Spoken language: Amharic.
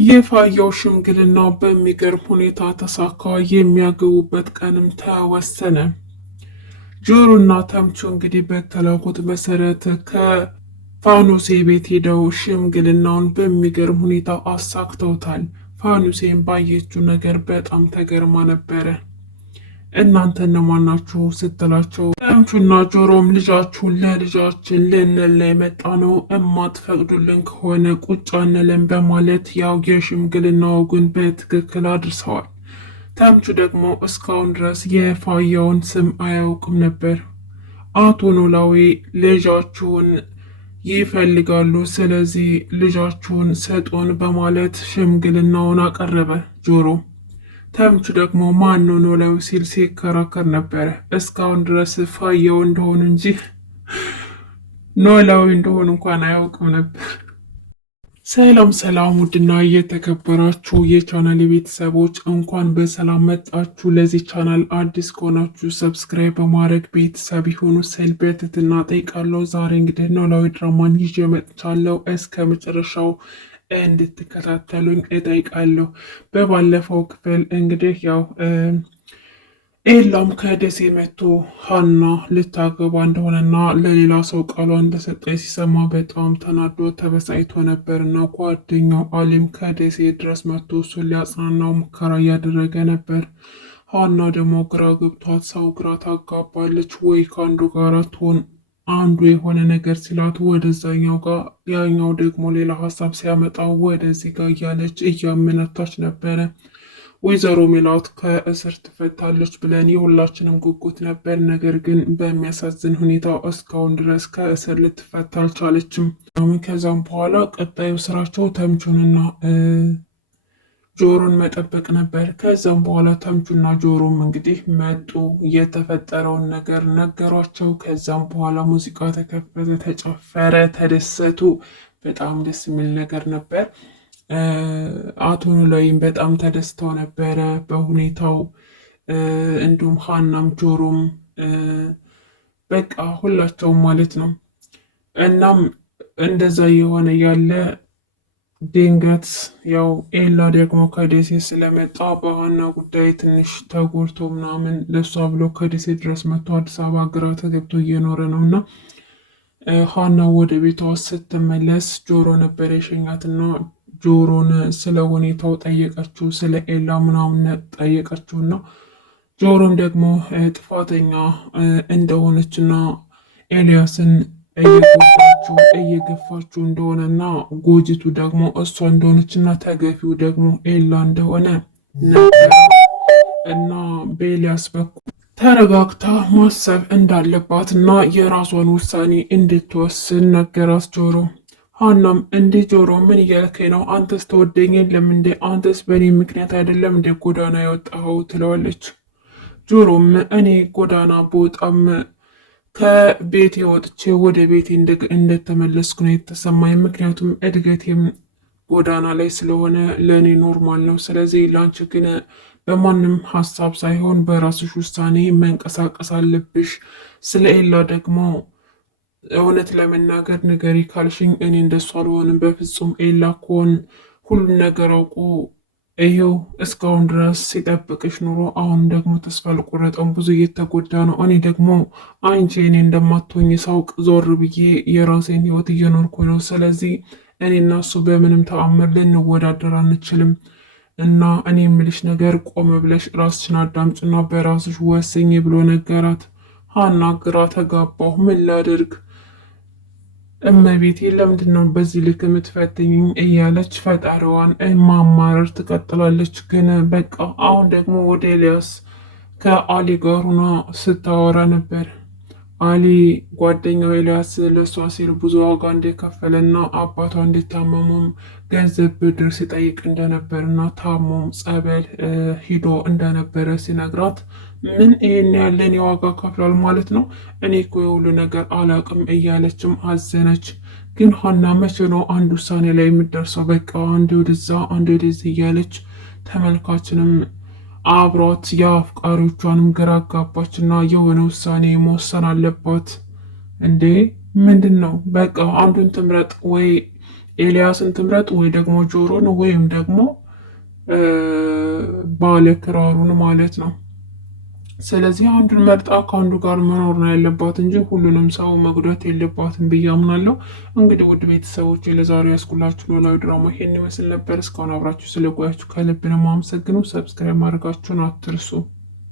የፋያው ሽምግልና በሚገርም ሁኔታ ተሳካ። የሚያገቡበት ቀንም ተወሰነ። ጆሮና ተምቹ እንግዲህ በተላኩት መሰረት ከፋኑሴ ቤት ሄደው ሽምግልናውን በሚገርም ሁኔታ አሳክተውታል። ፋኑሴን ባየችው ነገር በጣም ተገርማ ነበረ። እናንተ እነማን ናችሁ ስትላቸው ተምቹና ጆሮም ልጃችሁን ለልጃችን ልንል የመጣ ነው፣ እማትፈቅዱልን ከሆነ ቁጭ አንልም በማለት ያው የሽምግልና ወጉን በትክክል አድርሰዋል። ተምቹ ደግሞ እስካሁን ድረስ የፋያውን ስም አያውቅም ነበር። አቶ ኖላዊ ልጃችሁን ይፈልጋሉ፣ ስለዚህ ልጃችሁን ሰጡን በማለት ሽምግልናውን አቀረበ ጆሮ። ተምቹ ደግሞ ማን ነው ኖላዊ ሲል ሲከራከር ነበረ። እስካሁን ድረስ ፋያው እንደሆኑ እንጂ ኖላዊ እንደሆኑ እንኳን አያውቅም ነበር። ሰላም ሰላም! ውድና እየተከበራችሁ የቻናል ቤተሰቦች እንኳን በሰላም መጣችሁ። ለዚህ ቻናል አዲስ ከሆናችሁ ሰብስክራይብ በማድረግ ቤተሰብ የሆኑ ስል በትህትና ጠይቃለሁ። ዛሬ እንግዲህ ኖላዊ ድራማን ይዤ መጥቻለሁ። እስከ መጨረሻው እንድትከታተሉኝ እጠይቃለሁ። በባለፈው ክፍል እንግዲህ ያው ኤላም ከደሴ መጥቶ ሀና ልታገባ እንደሆነና ለሌላ ሰው ቃሏ እንደሰጠ ሲሰማ በጣም ተናዶ ተበሳጭቶ ነበር እና ጓደኛው አሊም ከደሴ ድረስ መጥቶ እሱን ሊያጽናናው ሙከራ እያደረገ ነበር። ሀና ደግሞ ግራ ገብቷት ሰው ግራ ታጋባለች። ወይ ከአንዱ ጋር ትሆን አንዱ የሆነ ነገር ሲላት ወደዛኛው ጋር፣ ያኛው ደግሞ ሌላ ሀሳብ ሲያመጣ ወደዚህ ጋር እያለች እያመነታች ነበረ። ወይዘሮ ሜላት ከእስር ትፈታለች ብለን የሁላችንም ጉጉት ነበር። ነገር ግን በሚያሳዝን ሁኔታ እስካሁን ድረስ ከእስር ልትፈታ አልቻለችም። ከዛም በኋላ ቀጣዩ ስራቸው ተምቹንና ጆሮን መጠበቅ ነበር። ከዛም በኋላ ተምቹና ጆሮም እንግዲህ መጡ። የተፈጠረውን ነገር ነገሯቸው። ከዛም በኋላ ሙዚቃ ተከፈተ፣ ተጨፈረ፣ ተደሰቱ። በጣም ደስ የሚል ነገር ነበር። አቶ ኖላዊም በጣም ተደስተው ነበረ በሁኔታው። እንዲሁም ሀናም ጆሮም በቃ ሁላቸውም ማለት ነው። እናም እንደዛ የሆነ ያለ ድንገት ያው ኤላ ደግሞ ከደሴ ስለመጣ በሀና ጉዳይ ትንሽ ተጎድቶ ምናምን ለሷ ብሎ ከደሴ ድረስ መጥቶ አዲስ አበባ ግራ ተገብቶ እየኖረ ነው እና ሀና ወደ ቤቷ ስትመለስ ጆሮ ነበር የሸኛትና ጆሮን ስለ ሁኔታው ጠየቀችው፣ ስለ ኤላ ምናምን ጠየቀችውና ጆሮም ደግሞ ጥፋተኛ እንደሆነችና ኤልያስን እየገፋችው እንደሆነና ጎጂቱ ደግሞ እሷ እንደሆነችና ተገፊው ደግሞ ኤላ እንደሆነ ነበረ እና በኤልያስ በኩል ተረጋግታ ማሰብ እንዳለባትና የራሷን ውሳኔ እንድትወስን ነገራት ጆሮ። ሀናም እንዴ ጆሮ ምን እያልከኝ ነው? አንተስ ተወደኝ የለም እንዴ? አንተስ በእኔ ምክንያት አይደለም እንዴ ጎዳና ያወጣኸው? ትለዋለች። ጆሮም እኔ ጎዳና በወጣም ከቤቴ ወጥቼ ወደ ቤቴ እንደተመለስኩ ነው የተሰማኝ። ምክንያቱም እድገቴም ጎዳና ላይ ስለሆነ ለእኔ ኖርማል ነው። ስለዚህ ለአንቺ ግን በማንም ሀሳብ ሳይሆን በራስሽ ውሳኔ መንቀሳቀስ አለብሽ። ስለ ኤላ ደግሞ እውነት ለመናገር ንገሪ ካልሽኝ እኔ እንደሱ አልሆንም በፍጹም። ኤላ ኮን ሁሉን ነገር አውቆ ይሄው እስካሁን ድረስ ሲጠብቅሽ ኑሮ አሁን ደግሞ ተስፋ አልቆረጠም፣ ብዙ እየተጎዳ ነው። እኔ ደግሞ አንቺ እኔ እንደማትሆኝ ሳውቅ ዞር ብዬ የራሴን ህይወት እየኖርኩ ነው። ስለዚህ እኔ እና እሱ በምንም ተአምር ልንወዳደር አንችልም እና እኔ የምልሽ ነገር ቆም ብለሽ ራስሽን አዳምጭና በራስሽ ወስኝ ብሎ ነገራት። ሀና ግራ ተጋባሁ፣ ምን ላድርግ እመቤቴ ለምንድን ነው በዚህ ልክ የምትፈትኝኝ? እያለች ፈጣሪዋን ማማረር ትቀጥላለች። ግን በቃ አሁን ደግሞ ወደ ኤልያስ ከአሊ ጋር ሆና ስታወራ ነበር። አሊ ጓደኛው ኤልያስ ለሷ ሲል ብዙ ዋጋ እንደከፈለና አባቷ እንዲታመሙም ገንዘብ ብድር ሲጠይቅ እንደነበርና ታሞም ጸበል ሂዶ እንደነበረ ሲነግራት ምን ይሄን ያለን የዋጋ ከፍሏል ማለት ነው? እኔ እኮ የሁሉ ነገር አላቅም እያለችም አዘነች። ግን ሀና መቼ ነው አንድ ውሳኔ ላይ የምደርሰው? በቃ አንድ ወደዛ አንድ ወደዚህ እያለች ተመልካችንም አብሯት የአፍቃሪዎቿንም ግራ አጋባችና የሆነ ውሳኔ መወሰን አለባት። እንዴ ምንድን ነው? በቃ አንዱን ትምረጥ፣ ወይ ኤልያስን ትምረጥ ወይ ደግሞ ጆሮን ወይም ደግሞ ባለ ክራሩን ማለት ነው። ስለዚህ አንዱን መርጣ ከአንዱ ጋር መኖር ነው ያለባት እንጂ ሁሉንም ሰው መጉዳት የለባትም ብዬ አምናለሁ። እንግዲህ ውድ ቤተሰቦች ለዛሬው ያስኩላችሁ ኖላዊ ድራማ ይሄን ይመስል ነበር። እስካሁን አብራችሁ ስለቆያችሁ ከልብ ነው የማመሰግነው። ሰብስክራይብ ማድረጋችሁን አትርሱ።